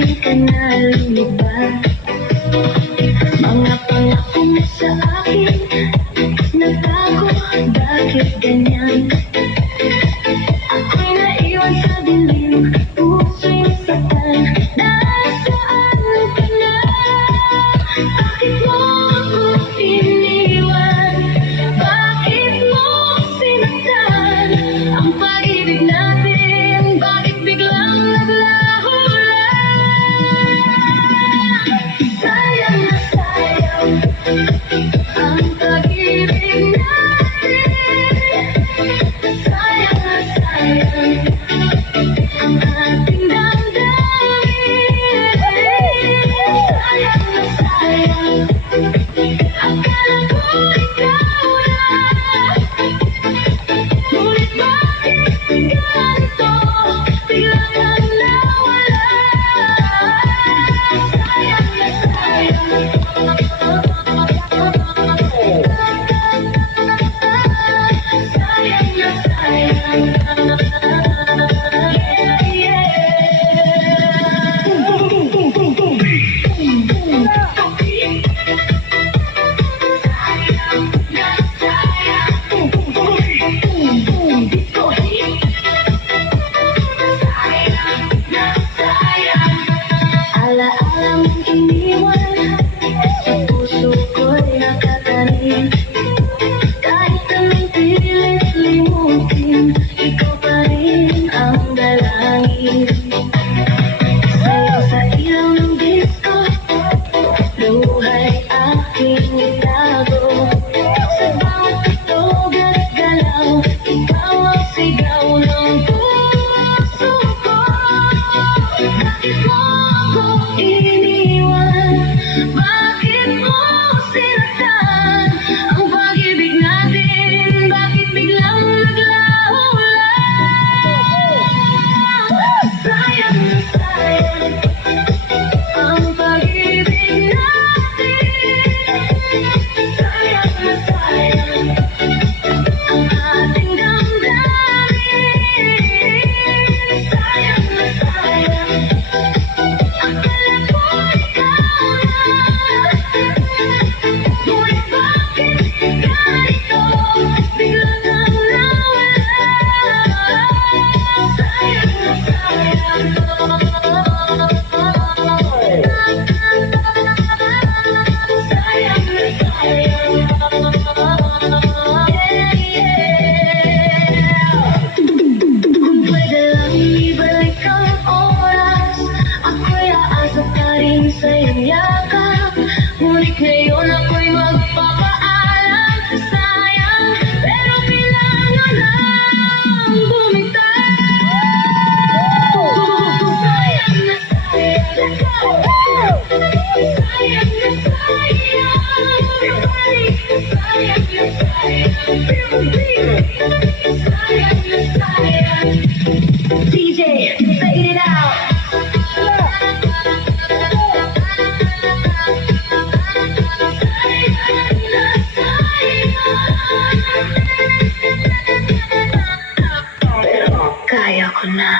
di ka na lumipad. Mga pangako mo sa akin nagbago, bakit ganyan? Ako'y naiwan sa dilim, puso'y saktan. Nasaan ka na? Bakit mo ako iniwan? Bakit mo sinaktan ang pag-ibig natin? Bakit biglang naglaho lang? Sayang na sayang ang pag-ibig natin. Sayang na sayang ang ating damdamin. Sayang na sayang, akala ko ikaw na. Ngunit bakit ganito? Biglang kang nawala. Sayang na sayang, sayang na sayang. Alaala mong iniwan, sa puso ko'y nakatanim. Kahit anong pilit limutin, ikaw pa rin ang dalangin. Sa'yo sa ilaw ng disco, luha'y aking itago. Sa bawat katog at galaw, ikaw ang sigaw ng puso ko. Bakit mo ako iniwan? Bakit mo sinaktan ang pag-ibig natin? Bakit biglang naglaho lang? Sayang na sayang ang pag-ibig natin. Sayang na sayang ang ating damdamin. Sayang na sayang, akala ko ikaw na. Ngunit bakit ganito? Biglang kang nawala. Sayang na sayang, sayang na sayang. Kung pwede lang ibalik ang oras, ako'y aasa pa rin sa iyong yakap. Ngunit ngayon ako'y magpapaalam. Sayang, pero kailangan nang bumitaw. Sayang na sayang, sayang na sayang. Sayang na sayang, sayang na sayang. DJ, fade it out. Pero kaya ko na.